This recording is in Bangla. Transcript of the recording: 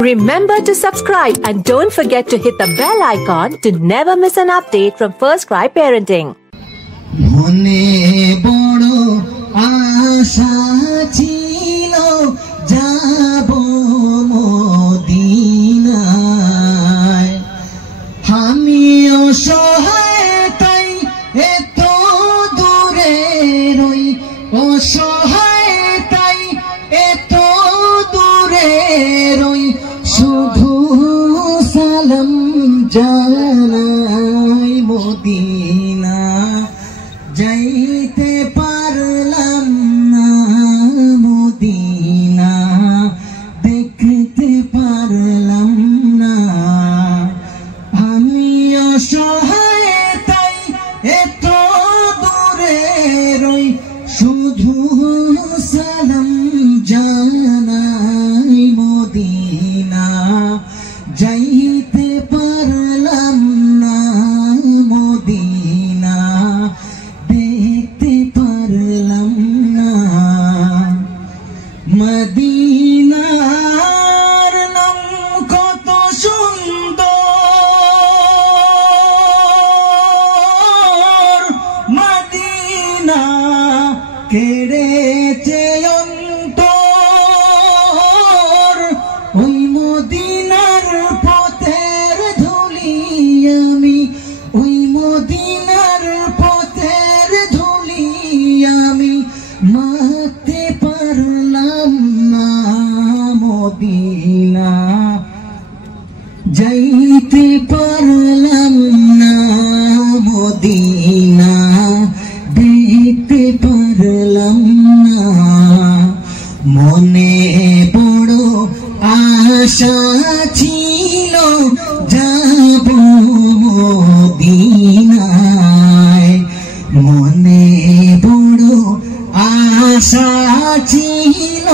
Remember to subscribe and don't forget to hit the bell icon to never miss an update from First Cry Parenting. মনে বড় আশা ছিল যাব মদিনায়, আমি অসহায় তাই এত দূরে রই, অসহায় তাই এত দূরে রই, শুধু সালাম জানাই মদিনা যাইতে পারলাম না, মদিনা দেখতে পারলাম না, আমি অসহায় তাই এত দূরে রই, শুধু সালাম জানাই মদিনা যাইতে পারলাম না, মদিনা দেখতে পারলাম না। মদিনার নাম কত সুন্দর, মদিনা কেড়েছে অন্তর, ওই মদিনার পথের ধুলি আমি, ওই মদিনার পথের ধুলি আমি মাখতে পারলাম না, মদিনা যাইতে পারলাম না, মদিনা দেখতে পারলাম না। মনে বড় আশা ছিল যাব মদিনায়, মনে বড় আশা ছিল